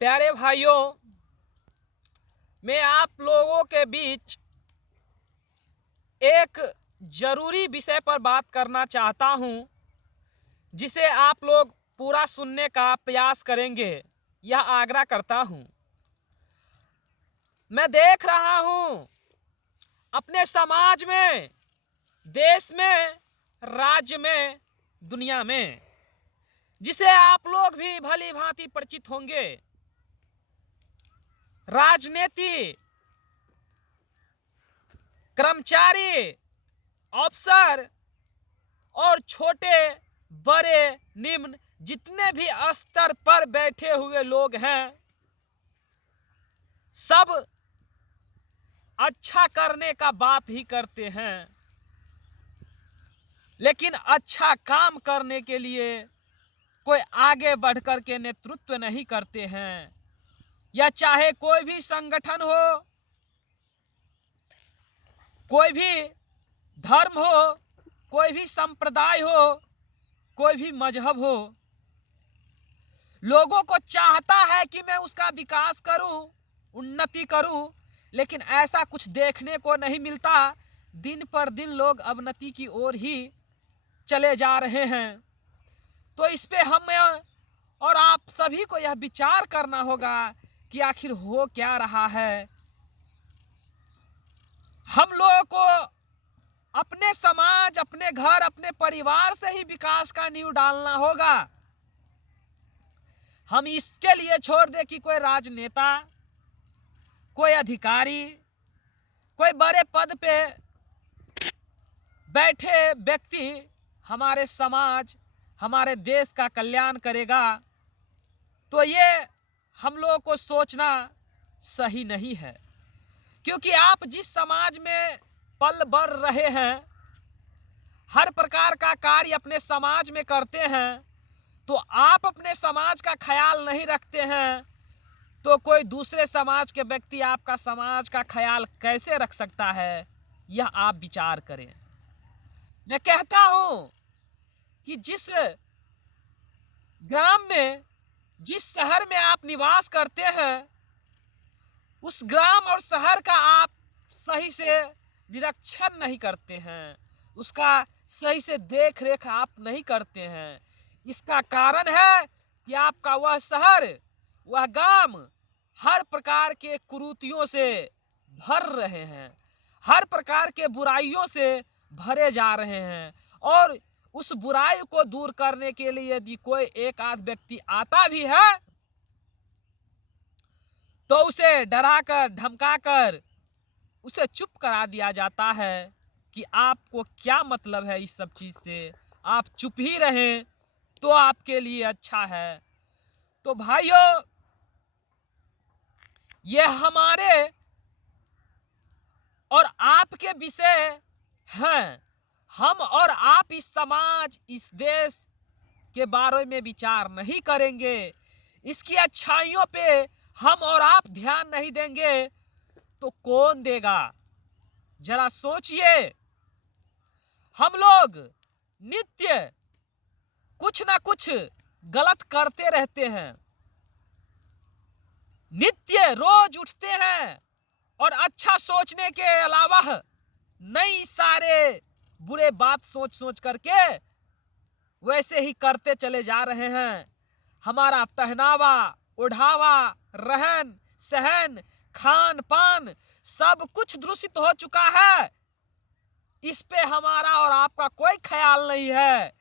प्यारे भाइयों, मैं आप लोगों के बीच एक जरूरी विषय पर बात करना चाहता हूं, जिसे आप लोग पूरा सुनने का प्रयास करेंगे, यह आग्रह करता हूं। मैं देख रहा हूं अपने समाज में, देश में, राज्य में, दुनिया में, जिसे आप लोग भी भली भांति परिचित होंगे, राजनीति, कर्मचारी, अफसर और छोटे बड़े निम्न जितने भी स्तर पर बैठे हुए लोग हैं, सब अच्छा करने का बात ही करते हैं, लेकिन अच्छा काम करने के लिए कोई आगे बढ़कर के नेतृत्व नहीं करते हैं। या चाहे कोई भी संगठन हो, कोई भी धर्म हो, कोई भी संप्रदाय हो, कोई भी मजहब हो, लोगों को चाहता है कि मैं उसका विकास करूं, उन्नति करूं, लेकिन ऐसा कुछ देखने को नहीं मिलता। दिन पर दिन लोग अवनति की ओर ही चले जा रहे हैं। तो इस पे हम और आप सभी को यह विचार करना होगा कि आखिर हो क्या रहा है। हम लोगों को अपने समाज, अपने घर, अपने परिवार से ही विकास का नींव डालना होगा। हम इसके लिए छोड़ दे कि कोई राजनेता, कोई अधिकारी, कोई बड़े पद पे बैठे व्यक्ति हमारे समाज, हमारे देश का कल्याण करेगा, तो ये हम लोगों को सोचना सही नहीं है। क्योंकि आप जिस समाज में पल बढ़ रहे हैं, हर प्रकार का कार्य अपने समाज में करते हैं, तो आप अपने समाज का ख्याल नहीं रखते हैं, तो कोई दूसरे समाज के व्यक्ति आपका समाज का ख्याल कैसे रख सकता है, यह आप विचार करें। मैं कहता हूं कि जिस ग्राम में, जिस शहर में आप निवास करते हैं, उस ग्राम और शहर का आप सही से निरीक्षण नहीं करते हैं, उसका सही से देख रेख आप नहीं करते हैं। इसका कारण है कि आपका वह शहर, वह गांव हर प्रकार के कुरीतियों से भर रहे हैं, हर प्रकार के बुराइयों से भरे जा रहे हैं। और उस बुराई को दूर करने के लिए यदि कोई एक आध व्यक्ति आता भी है, तो उसे डराकर धमकाकर उसे चुप करा दिया जाता है कि आपको क्या मतलब है इस सब चीज से, आप चुप ही रहें तो आपके लिए अच्छा है। तो भाइयों, ये हमारे और आपके विषय हैं। हम और आप इस समाज, इस देश के बारे में विचार नहीं करेंगे, इसकी अच्छाइयों पे हम और आप ध्यान नहीं देंगे, तो कौन देगा? जरा सोचिए। हम लोग नित्य कुछ ना कुछ गलत करते रहते हैं, नित्य रोज उठते हैं और अच्छा सोचने के अलावा नई सारे बुरे बात सोच सोच करके वैसे ही करते चले जा रहे हैं। हमारा पहनावा, ओढ़ावा, रहन सहन, खान पान सब कुछ दूषित हो चुका है। इस पे हमारा और आपका कोई ख्याल नहीं है।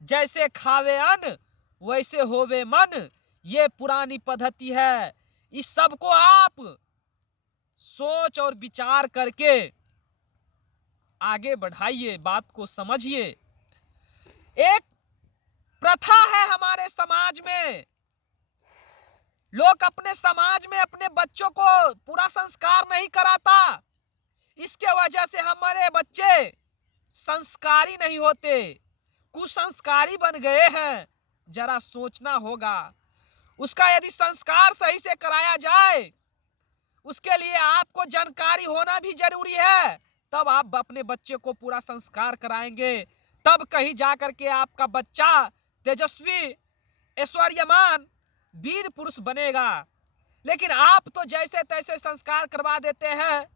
जैसे खावे अन्न वैसे होवे मन, ये पुरानी पद्धति है। इस सब को आप सोच और विचार करके आगे बढ़ाइए, बात को समझिए। एक प्रथा है हमारे समाज में, लोग अपने समाज में अपने बच्चों को पूरा संस्कार नहीं कराता। इसके वजह से हमारे बच्चे संस्कारी नहीं होते, कुसंस्कारी बन गए हैं। जरा सोचना होगा। उसका यदि संस्कार सही से कराया जाए, उसके लिए आपको जानकारी होना भी जरूरी है। तब आप अपने बच्चे को पूरा संस्कार कराएंगे, तब कहीं जाकर के आपका बच्चा तेजस्वी, ऐश्वर्यमान, वीर पुरुष बनेगा। लेकिन आप तो जैसे तैसे संस्कार करवा देते हैं,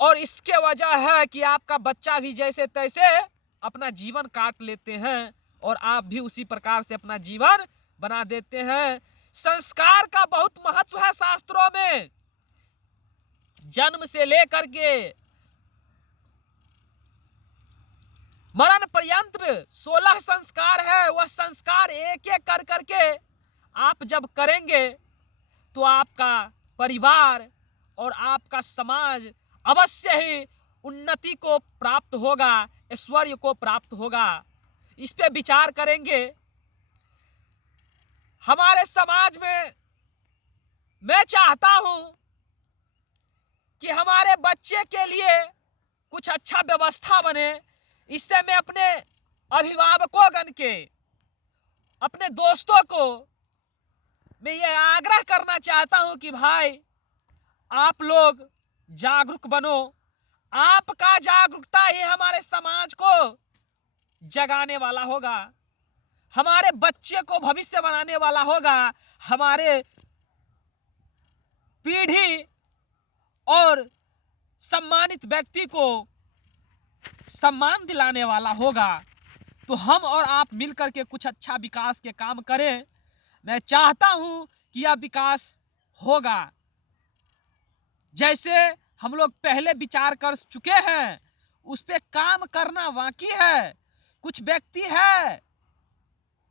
और इसके वजह है कि आपका बच्चा भी जैसे तैसे अपना जीवन काट लेते हैं, और आप भी उसी प्रकार से अपना जीवन बना देते हैं। संस्कार का बहुत महत्व है शास्त्रों में। जन्म से लेकर के मरण पर्यंत 16 संस्कार है। वह संस्कार एक एक कर करके आप जब करेंगे तो आपका परिवार और आपका समाज अवश्य ही उन्नति को प्राप्त होगा, ऐश्वर्य को प्राप्त होगा। इस पे विचार करेंगे। हमारे समाज में मैं चाहता हूं कि हमारे बच्चे के लिए कुछ अच्छा व्यवस्था बने। इससे मैं अपने अभिभावकों के, अपने दोस्तों को मैं ये आग्रह करना चाहता हूं कि भाई आप लोग जागरूक बनो। आपका जागरूकता ही हमारे समाज को जगाने वाला होगा, हमारे बच्चे को भविष्य बनाने वाला होगा, हमारे पीढ़ी और सम्मानित व्यक्ति को सम्मान दिलाने वाला होगा। तो हम और आप मिलकर के कुछ अच्छा विकास के काम करें। मैं चाहता हूं कि यह विकास होगा। जैसे हम लोग पहले विचार कर चुके हैं, उस पे काम करना बाकी है। कुछ व्यक्ति है,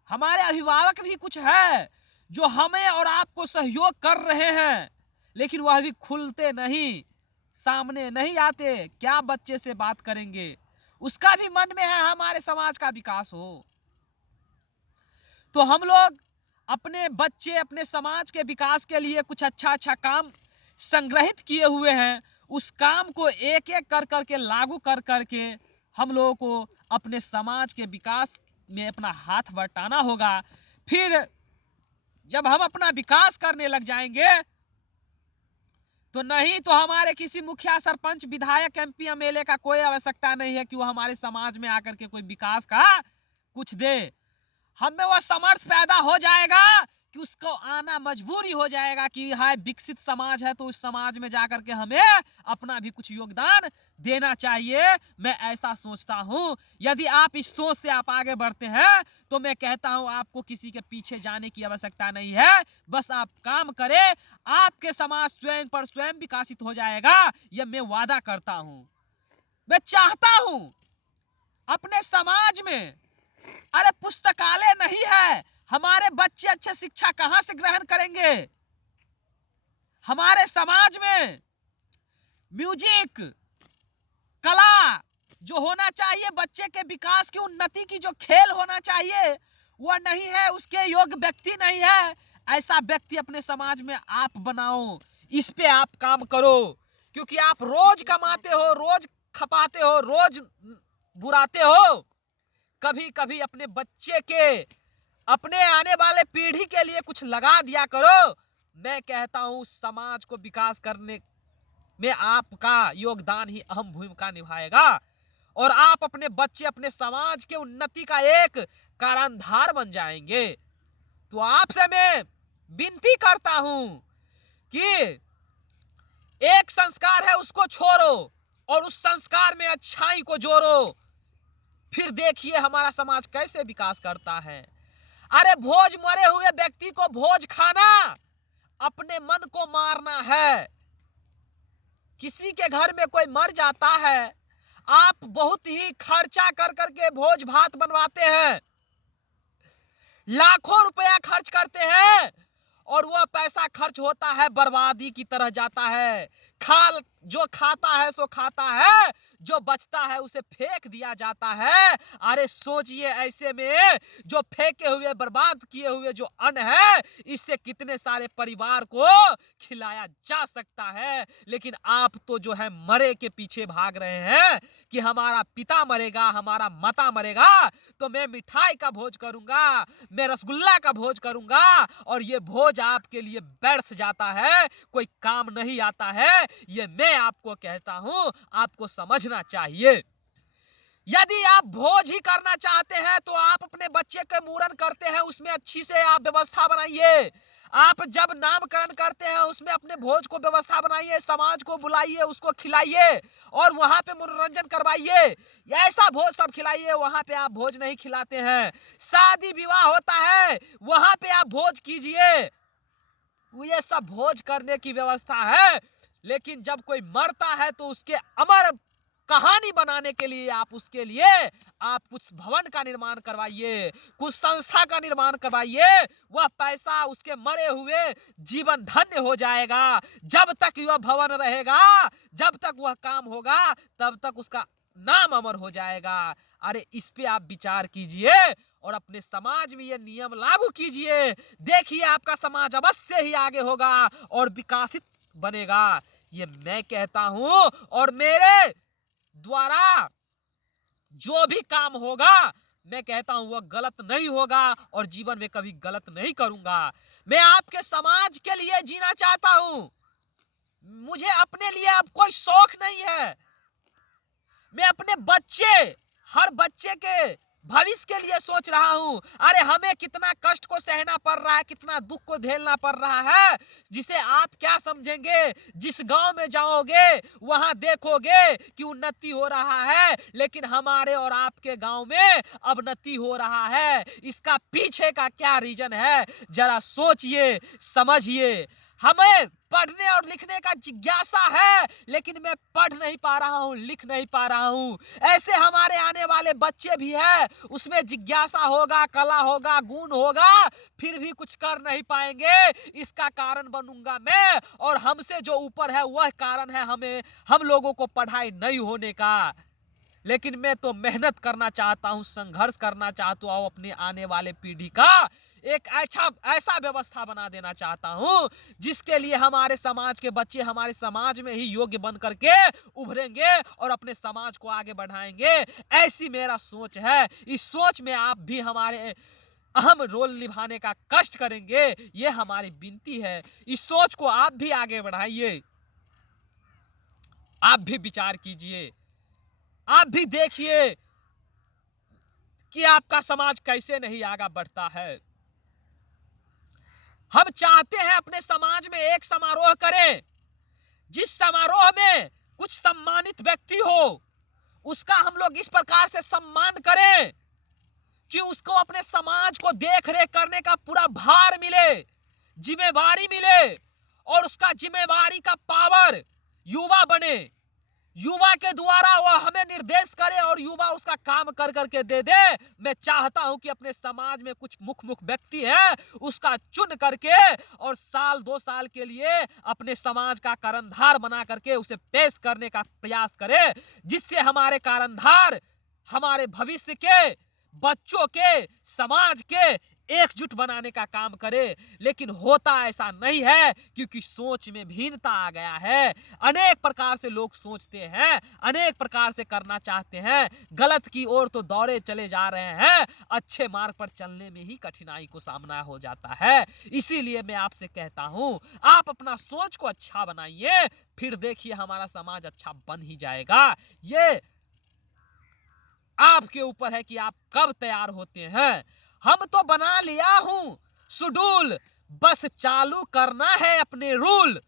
हमारे अभिभावक भी कुछ है, जो हमें और आपको सहयोग कर रहे हैं, लेकिन वह भी खुलते नहीं, सामने नहीं आते। क्या बच्चे से बात करेंगे? उसका भी मन में है हमारे समाज का विकास हो। तो हम लोग अपने बच्चे, अपने समाज के विकास के लिए कुछ अच्छा अच्छा काम संग्रहित किए हुए हैं। उस काम को एक एक कर करके लागू कर करके हम लोगों को अपने समाज के विकास में अपना हाथ बटाना होगा। फिर जब हम अपना विकास करने लग जाएंगे तो नहीं तो हमारे किसी मुखिया, सरपंच, विधायक, एमपी, एमएलए का कोई आवश्यकता नहीं है कि वो हमारे समाज में आकर के कोई विकास का कुछ दे। हमें वह समर्थ पैदा हो जाएगा कि उसको आना मजबूरी हो जाएगा कि हाय विकसित समाज है, तो उस समाज में जाकर के हमें अपना भी कुछ योगदान देना चाहिए। मैं ऐसा सोचता हूं। यदि आप इस सोच से आप आगे बढ़ते हैं तो मैं कहता हूं आपको किसी के पीछे जाने की आवश्यकता नहीं है। बस आप काम करें, आपके समाज स्वयं पर स्वयं विकसित हो जाएगा। यह मैं वादा करता हूं। मैं चाहता हूं अपने समाज में, अरे पुस्तकालय नहीं है, हमारे बच्चे अच्छे शिक्षा कहां से ग्रहण करेंगे? हमारे समाज में म्यूजिक, कला जो होना चाहिए, बच्चे के विकास की, उन्नति की जो खेल होना चाहिए, वह नहीं है। उसके योग्य व्यक्ति नहीं है। ऐसा व्यक्ति अपने समाज में आप बनाओ। इस पे आप काम करो, क्योंकि आप रोज कमाते हो, रोज खपाते हो, रोज बुराते हो। कभी कभी अपने बच्चे के, अपने आने वाले पीढ़ी के लिए कुछ लगा दिया करो। मैं कहता हूं समाज को विकास करने में आपका योगदान ही अहम भूमिका निभाएगा, और आप अपने बच्चे, अपने समाज के उन्नति का एक कारणधार बन जाएंगे। तो आपसे मैं विनती करता हूं कि एक संस्कार है उसको छोड़ो और उस संस्कार में अच्छाई को जोड़ो। फिर देखिए हमारा समाज कैसे विकास करता है। अरे भोज मरे हुए व्यक्ति को भोज खाना अपने मन को मारना है। किसी के घर में कोई मर जाता है, आप बहुत ही खर्चा कर करके भोज भात बनवाते हैं, लाखों रुपया खर्च करते हैं, और वह पैसा खर्च होता है बर्बादी की तरह जाता है। जो खाता है सो खाता है, जो बचता है उसे फेंक दिया जाता है। अरे सोचिए, ऐसे में जो फेंके हुए, बर्बाद किए हुए जो अन्न है, इससे कितने सारे परिवार को खिलाया जा सकता है। लेकिन आप तो जो है मरे के पीछे भाग रहे हैं कि हमारा पिता मरेगा, हमारा माता मरेगा तो मैं मिठाई का भोज करूंगा, मैं रसगुल्ला का भोज करूंगा, और ये भोज आपके लिए व्यर्थ जाता है, कोई काम नहीं आता है। ये मैं आपको कहता हूं, आपको समझना चाहिए। यदि आप भोज ही करना चाहते हैं तो आप अपने बच्चे के मूरन करते हैं, उसमें अच्छी से आप व्यवस्था बनाइए। आप जब नामकरण करते हैं उसमें अपने भोज को व्यवस्था बनाइए, समाज को बुलाइए, उसको खिलाइए और वहां पे मनोरंजन करवाइए। ऐसा भोज सब खिलाइए, वहां पे आप भोज नहीं खिलाते हैं। शादी विवाह होता है वहां पे आप भोज कीजिए, ये सब भोज करने की व्यवस्था है। लेकिन जब कोई मरता है तो उसके अमर कहानी बनाने के लिए आप उसके लिए आप कुछ भवन का निर्माण करवाइए, कुछ संस्था का निर्माण करवाइए। वह पैसा उसके मरे हुए जीवन धन्य हो जाएगा। जब तक वह भवन रहेगा, जब तक वह काम होगा, तब तक उसका नाम अमर हो जाएगा। अरे इस पे आप विचार कीजिए और अपने समाज में ये नियम लागू कीजिए। देखिए आपका समाज अवश्य ही आगे होगा और विकसित बनेगा। ये मैं कहता हूं और मेरे द्वारा जो भी काम होगा मैं कहता हूं वह गलत नहीं होगा और जीवन में कभी गलत नहीं करूंगा। मैं आपके समाज के लिए जीना चाहता हूं, मुझे अपने लिए अब कोई शौक नहीं है। मैं अपने बच्चे, हर बच्चे के भविष्य के लिए सोच रहा हूं। अरे हमें कितना कष्ट को सहना पड़ रहा है, कितना दुख को झेलना पड़ रहा है, जिसे आप क्या समझेंगे। जिस गांव में जाओगे वहां देखोगे कि उन्नति हो रहा है, लेकिन हमारे और आपके गांव में अवनति हो रहा है। इसका पीछे का क्या रीजन है, जरा सोचिए, समझिए। हमें पढ़ने और लिखने का जिज्ञासा है, लेकिन मैं पढ़ नहीं पा रहा हूं, लिख नहीं पा रहा हूं। ऐसे हमारे आने वाले बच्चे भी हैं, उसमें जिज्ञासा होगा, कला होगा, गुण होगा, फिर भी कुछ कर नहीं पाएंगे। इसका कारण बनूंगा मैं, और हमसे जो ऊपर है वह कारण है हम लोगों को पढ़ाई नहीं होने का। लेकिन मैं तो मेहनत करना चाहता हूं, संघर्ष करना चाहता हूं, अपने आने वाले पीढ़ी का एक ऐसा व्यवस्था बना देना चाहता हूं जिसके लिए हमारे समाज के बच्चे हमारे समाज में ही योग्य बन करके उभरेंगे और अपने समाज को आगे बढ़ाएंगे। ऐसी मेरा सोच है। इस सोच में आप भी हमारे अहम रोल निभाने का कष्ट करेंगे, ये हमारी विनती है। इस सोच को आप भी आगे बढ़ाइए, आप भी विचार कीजिए, आप भी देखिए कि आपका समाज कैसे नहीं आगे बढ़ता है। हम चाहते हैं अपने समाज में एक समारोह करें, जिस समारोह में कुछ सम्मानित व्यक्ति हो, उसका हम लोग इस प्रकार से सम्मान करें कि उसको अपने समाज को देख रेख करने का पूरा भार मिले, जिम्मेवारी मिले, और उसका जिम्मेवारी का पावर युवा बने। युवा के द्वारा वह हमें निर्देश करे और युवा उसका काम कर करके दे दे। मैं चाहता हूं कि अपने समाज में कुछ मुख्य व्यक्ति है, उसका चुन करके और साल 2 साल के लिए अपने समाज का कर्णधार बना करके उसे पेश करने का प्रयास करे, जिससे हमारे कर्णधार हमारे भविष्य के बच्चों के, समाज के एकजुट बनाने का काम करे। लेकिन होता ऐसा नहीं है, क्योंकि सोच में भिन्नता आ गया है। अनेक प्रकार से लोग सोचते हैं, अनेक प्रकार से करना चाहते हैं, गलत की ओर तो दौड़े चले जा रहे हैं। अच्छे मार्ग पर चलने में ही कठिनाई को सामना हो जाता है। इसीलिए मैं आपसे कहता हूं, आप अपना सोच को अच्छा बनाइए, फिर देखिए हमारा समाज अच्छा बन ही जाएगा। ये आपके ऊपर है कि आप कब तैयार होते हैं। हम तो बना लिया हूं शेड्यूल, बस चालू करना है अपने रूल।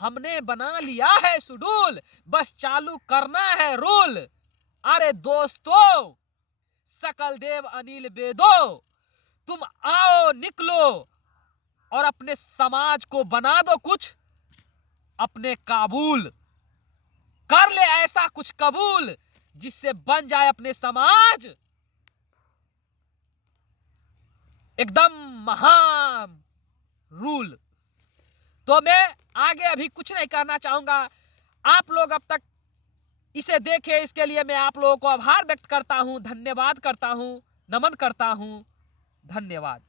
हमने बना लिया है शेड्यूल, बस चालू करना है रूल। अरे दोस्तों, सकल देव अनिल बेदो, तुम आओ निकलो और अपने समाज को बना दो कुछ अपने काबूल। कर ले ऐसा कुछ कबूल जिससे बन जाए अपने समाज एकदम महान रूल। तो मैं आगे अभी कुछ नहीं करना चाहूंगा। आप लोग अब तक इसे देखें, इसके लिए मैं आप लोगों को आभार व्यक्त करता हूं, धन्यवाद करता हूं, नमन करता हूं। धन्यवाद।